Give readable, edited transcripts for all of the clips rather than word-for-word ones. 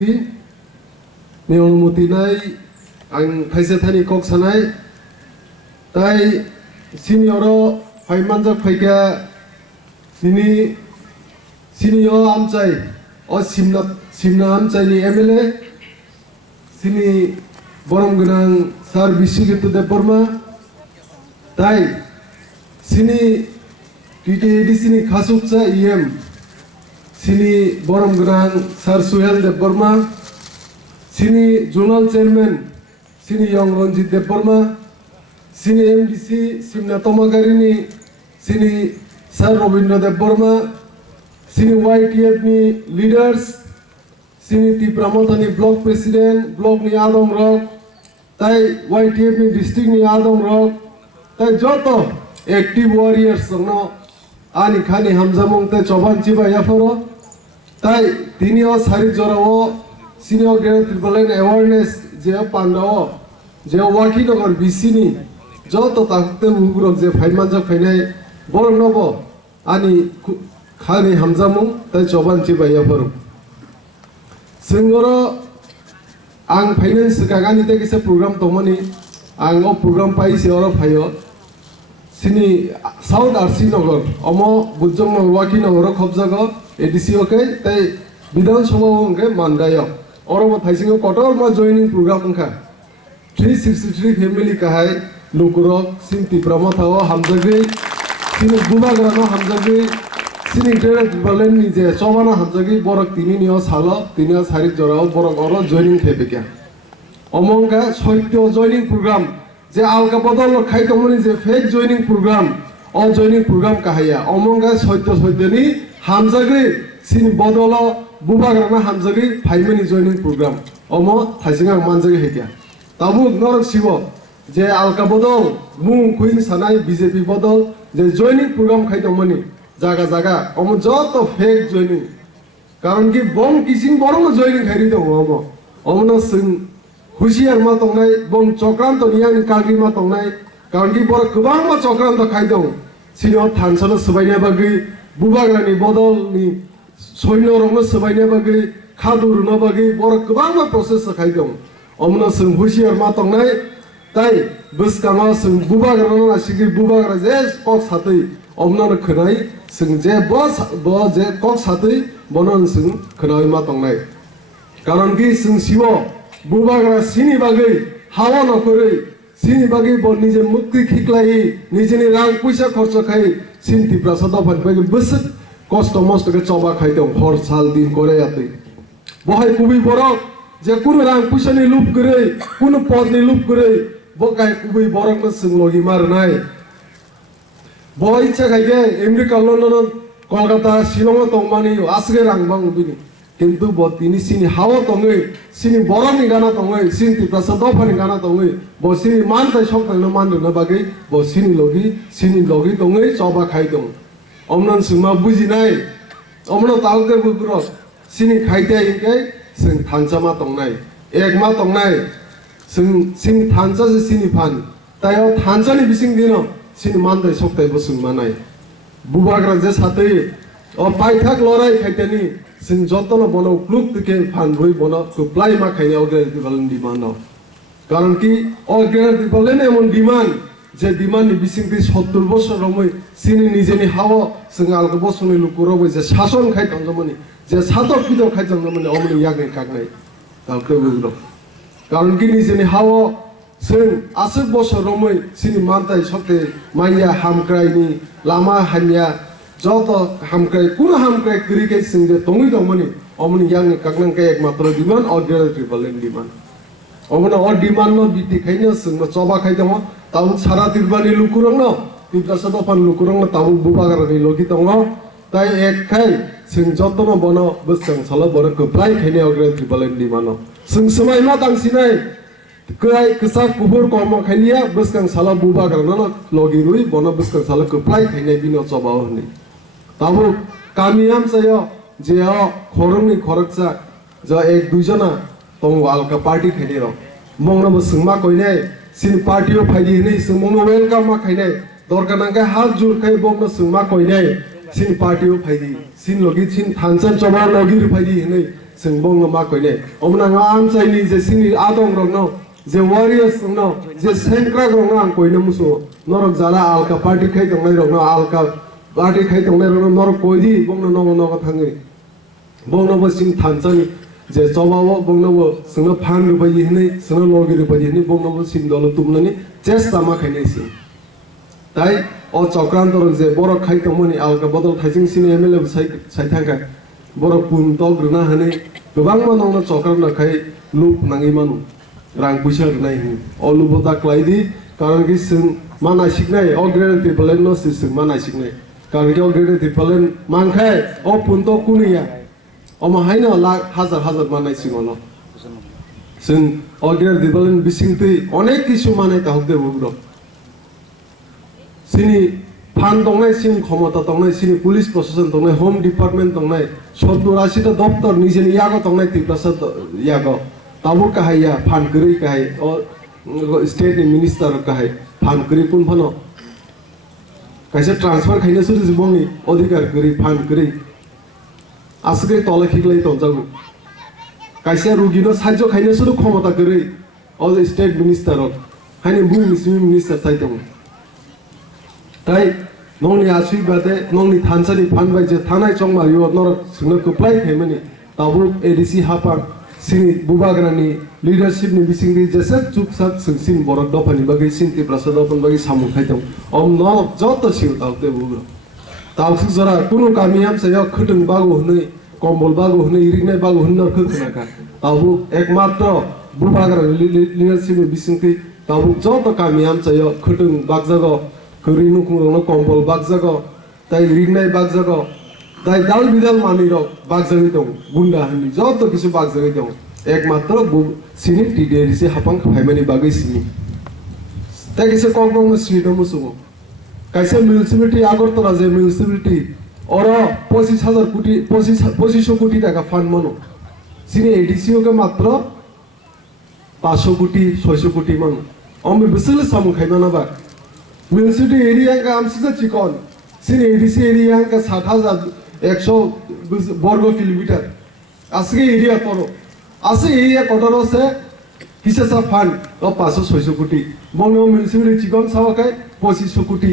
ni অনুমতি নাই আং খাইছে থানি কক সানাই তাই সিনিয়রো ফাইমানজাক ফাইকা নিনি সিনিয়র আমচাই ও সিমনা আমচাইনি এমএলএ সিনি বরম গনাং সার বিশ্বজিৎ দেববর্মা তাই সিনি টিটিএডিসিনি খাসুকচা ইএম সিনি বরম গনাং সার সুহেল দেববর্মা সিনি জোনাল চেয়ারম্যান সিনি ইয়ং রঞ্জিত দেববর্মা সিনি এমডিসি সিমনা তমাগারিনি সিনি স্যার রবীন্দ্র দেববর্মা সিনি ওয়াইটিএফ নি লিডার্স সিনি ত্রিপুরামথানি ব্লক প্রেসিডেন্ট ব্লক নি আদম রক তাই ওয়াইটিএফ নি ডিস্ট্রিক্ট নি আদম রক তাই যত অ্যাক্টিভ ওয়ারিয়ার্স দङ আনি খানি হামজামুং তাই চবান চিবা ইয়াফারো তাই তিনিও সারি জরাও সিনিয়র গ্রেড ত্রিপলেন অ্যাওয়ারনেস যে পান্ডাও যে ওয়াকিনগর বিসিনি যত তাকতে মুগুরক যে ফাইমানজাক ফাইনাই বরং নব আনি খানি হামজামুং তাই চবান চিবা ইয়াফারো जोंगरो आं फाइनेंस गागानि ते किसे प्रोग्राम दमनि आं ओ प्रोग्राम पाइसे और फायो सिनि साउथ आरसी नगर अमो बुजंग वाकी नगर खबजाग एडीसी ओके तै विधानसभा ओंगे मानदायो और म थाइसिंग कटर मा जॉइनिंग प्रोग्राम खा 363 फैमिली काहाय लुकुरक सिंति प्रमथाव हामजागि सिनि बुबाग्रानो हामजागि सिनि ग्रेड बलेन निजे चबाना हामजागि बरक तिनि नियो सालो तिनि सारिक जराव बरक और जॉइनिंग खेबेका अमंगा सत्य जॉइनिंग प्रोग्राम जे आलका बदल खाइतमनि जे फेक जॉइनिंग प्रोग्राम अ जॉइनिंग प्रोग्राम काहाया अमंगा सत्यनि हामजागि सिनि बदल बुबाग्राना हामजागि फाइमनि जॉइनिंग प्रोग्राम अमो थाइसिंगा मानजागि हेका ताबु नरक शिव जे आलका बदल मुं कुइन सानाय बीजेपी बदल जे जॉइनिंग प्रोग्राम खाइतमनि जागा जागा अमो जत फेक जॉइनिंग कारण कि बम किसिं बरम जॉइनिंग खाइरि दङ अमो अमनो जों हुसियार मा तंनाय बम चक्रान्त नियानि कागि मा तंनाय कारण कि बर गोबां मा चक्रान्त खाइ दङ सिनो थानसल सबायनाय बागै बुबाग्रानि बदलनि सैन्य रंनो सबायनाय बागै खादुरनो बागै बर गोबां मा प्रसेस खाइ दङ अमनो जों हुसियार मा तंनाय ताई बसकामा जों बुबाग्रानो नासिगि बुबाग्रा जे कक सातै अमनो खोनाय जों जे ब जे कक सातै बनन जों खोनाय मा तंनाय कारण कि जों सिव बुबाग्रा सिनि बागै हावा नकरै सिनि बागै ब निजे मुक्ति खिक्लाई निजेनि रां पैसा खर्च खाइ सिन्ति प्रसाद फानबागै बसत कष्ट मस्त के चबा खाइ दं हर साल दिन करे आतै बहाय कुबि बरक जे कुनु रां पैसानि लुप गरै कुनु पदनि लुप गरै बकाय कुबि बरक जों लगी मारनाय बहाय इच्छा खाइगे अमेरिका लन्डन कलकाता शिलंग तंमानि आसगे रांबां उबिनि किंतु ब तिनि सिनि हावा तंगै सिनि बरनि गाना तंगै सिनि प्रसाद फानि गाना तंगै ब सिनि मानताय सकतानो माननो बागै ब सिनि लगी तंगै चबा खाइ दं अमनन सुमा बुजिनाय अमनो तालके बुग्र सिनि खाइते इंकै जों थानसामा तंनाय एक मा तंनाय जों सिन थानसा जे सिनि फान तायाव थानसानि बिसिं दिनो सिनि मानताय सकताय बसुं मानाय बुबाग्रा जे सातै अ पाइथाक लराय खाइतेनि जों जतन बनो क्लुक के फान रुइ बनो कुप्लाइ मा खाइने अग्रे दिबलन डिमान्ड कारण कि अग्रे दिबलन एमन डिमान्ड जे डिमान्ड नि बिसिं 70 बছর रमै सिनि निजेनि हाव जों आलगा बसनि लुकुरबो जे शासन खाइ तंजमनि जे सातक पिद खाइ तंजमनि अमनि यागै कागनाय तालके बुग्र कारण कि निजेनि हाव जों 80 बছর रमै सिनि मानताय सकते माइया हामक्राइनि लामा हान्या जत हामक्राइ कुन हामक्राइ करिके जों जे तंगै दंमनि अमनि यागै कागनां के एकमात्र डिमान्ड अग्रे ट्रिपल डिमान्ड अमनो अ डिमान्ड न बिति खाइनो जों चबा खाइ दङ ताउ सारा तिरबानि लुकुरंनो तिब्रासा दफान लुकुरंनो ताउ बुबाग्रानि लगी दङ ताइ एकखाइ जों जतन बनो बसजों सल बर कप्लाइ खाइने अग्रे ट्रिपल डिमान्ड जों समाय मा तांसिनाय kai kesa kubur korma khailia buskang sala buba garna logi rui bona buskang sala kuplai khainai bino chaba hni tabu kamiam sayo je khorongni khoraksa ja ek duijana tong alka party khaini ro mongna busungma koinai sin party o phaidi nei sumongno welcome ma khainai dorkana ka hat jur khai bongna sungma koinai sin party o phaidi sin logi sin thansan chaba logi ri phaidi nei जों बुंनो मा कइने अमना आं चाइनि जे सिनि आदं रंनो जे warriors रंनो जे सेंक्रा रंनो आं कइने मुसो नरक जाला आलका party खाइ दंनाय रंनो आलका party खाइ दंनाय रंनो नरक कइदि बुंनो नगो नगो थाङो बुंनो बसिम थानचनि जे जबाबो बुंनो जोङो फान रुबाय हनै जोङो लगिर रुबाय हनै बुंनो सिम दल तुमनानै चेष्टा मा खाइनायसि ताइ अ चक्रान्त जे बर खाइ दंमोन आलका बदल थाइजिं सिनि एमएलए साइ थांगा बर पुन तो ग्रना हनै गोबां मानवनो चक्रान्त खाइ लुप नाङै मानु रां पैसा रुनाय अ लुबता क्लाइदि कारण कि जों माना सिकनाय अ ग्रेडेटिव प्लेन न सिस्टम माना सिकनाय कारण कि अ ग्रेडेटिव प्लेन मानखाय अ पुन तो कुनिया अमाहायनो लाख हाजार हाजार मानाय सिङावल' जों अग्रेर दिबलन बिसिंथै अनेक किसु मानाय ताहदे बुग्र सिनि फान दंनाय सिन क्षमता दंनाय सिनि पुलिस प्रशासन दंनाय होम डिपार्टमेंट दंनाय 70-80टा दफ्तर निजेनि यागो दंनाय तिप्रासा यागो ताबु काहाया फान गरै काहाय अ स्टेट मिनिस्टर काहाय फान गरै पुन फनो काइसे ट्रान्सफर खाइनो सुरु जिबंनि अधिकार गरै फान गरै आसगे तले खिगलै तंजागु काइसे रुगिनो साहाय्य खाइनो सुरु क्षमता गरै अल स्टेट मिनिस्टर हाइने बुं मिनिस्टर साइदं ताइ नंनि आशीर्वादे नंनि थानसानि फानबाय जे थानाय चंमारियो नर सुनो कप्लाय खेमनि ताबु एडिसि हापा सिनि बुबाग्रानि लीडरशिपनि बिसिंनि जेसे चुपचाप सिंसिन बरक दफानि बागै सिन्ति प्रसाद अपन बागै सामु खाइदं अम न जत सिउ तावते बुग्रो तावसु जरा कुनु गामियाम सायाव खटुं बागु हनै कम्बल बागु हनै इरिगनाय बागु हनै खखनाका ताबु एकमात्र बुबाग्रा लीडरशिपनि बिसिंनि ताबु जत गामियाम सायाव खटुं बागजागो करिनु कुंरनो कम्बल बागजागो ताइ इरिगनाय बागजागो ताइ दाल बिदाल मानिरक बागजागै दं गुन्डा हनै जत किसु बागजागै दं एकमात्र सिनि टिडिआरसि हापां फाइमानि बागै सिनि ताइ किसे ककबंनो सिनि दमुसुगो काइसे म्युनिसिपालिटी आगरतला जे म्युनिसिपालिटी और 25,000 कोटी 2500 कोटी टाका फान्ड मानो सिने एडीसीओ के मात्र 500 कोटी 600 कोटी मानो अमे बिसले सामु खाइमाना बा म्युनिसिपालिटी एरिया का आमसिजा चिकन सिने एडीसी एरिया का 7,100 वर्ग किलोमीटर आसगे एरिया करो आसे एरिया कटरो से किसे सा फान्ड 500-600 कोटी बंगो म्युनिसिपालिटी चिकन सावाखाय 2500 कोटी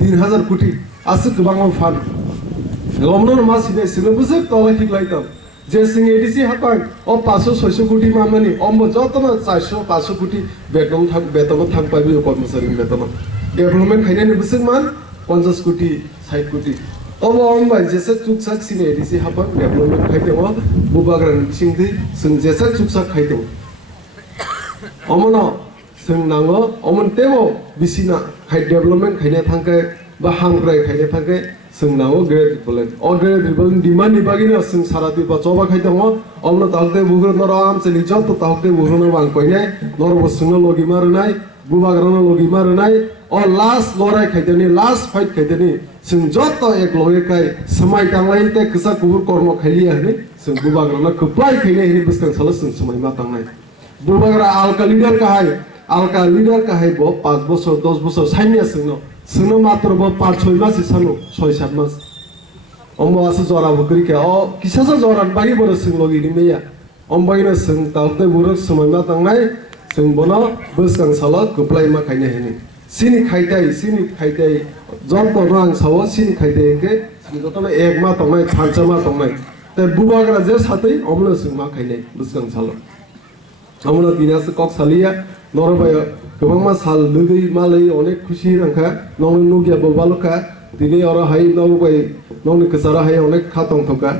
3,000 कोटी आसे गोबां फान्ड गमनो मासिने सिलेबसে তলে ঠিক লাইতাম যে সিং এডিসি হাপান ও 500-600 কোটি মানমানি অম যতন 400-500 কোটি বেতন থাক পাবি কর্মচারী বেতন ডেভেলপমেন্ট খাইনানি বসে মান 50 কোটি 60 কোটি অব অম বাই যেসে চুকসাক সিং এডিসি হাপান ডেভেলপমেন্ট খাইতেও বুবাগ্রান সিংদি সিং যেসে চুকসাক খাইতেও অমন সিং নাঙ্গো অমন তেমো বিসিনা খাই ডেভেলপমেন্ট খাইনা থাঙ্কে বা হামগ্রাই খাইনা থাঙ্কে जोंनाव ग्रेड रिपलेन अ ग्रेड रिपलेन डिमान्ड निबागिनो जों सारा दिबा जबा खाइ दङ अमनो तालते बुग्रो नर आमसे लिजत तालते बुग्रो वां कइनाय नर बसुनो लगी मारनाय बुबाग्रानो लगी मारनाय अ लास्ट लराय खाइदनि लास्ट फाइट खाइदनि जों जत एक लगे खाइ समाय तांलाय ते कसा कुबुर कर्म खाइलिया हने जों बुबाग्रानो कप्लाय खाइनाय हने बसकां साल जों समाय मा तांनाय बुबाग्रा आलका लीडर काहाय बो 5 বছর 10 বছর साइनिया जोंनो जोंनो मात्र 5-6 मास सानो 6-7 मास अम्बासो जरा बकरी के अ किसासा जरान बागी बर जों लगिनि मैया अम्बाइनो जों तावते बुरक समय मा तांनाय जों बनो बसकां साल कप्लाय मा खाइने हने सिनि खाइताय जन बनो आं साव सिनि खाइताय के जतनो एक मा तांनाय फांचा मा तांनाय ते बुबाग्रा जे साथै अमनो जों मा खाइने बसकां साल अमनो दिनासो कक सालिया नरबाय गोबां मा साल लोगै मालै अनेक खुशी रंखा नंग नुगिया बबालका दिनै अर हाय नबाय नंनि कसारा हाय अनेक खातं थका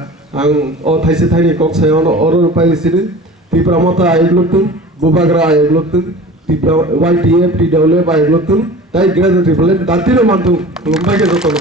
आं अ थाइसे थाइनि कक सायाव अर पाइसिरि तिप्रा मता आइग्लतु बुबाग्रा आइग्लतु तिप्रा वाइटीएफ टीडब्ल्यूएफ आइग्लतु ताइ ग्रेजुएट रिपलेन दातिनो मानथु लंबायके जतन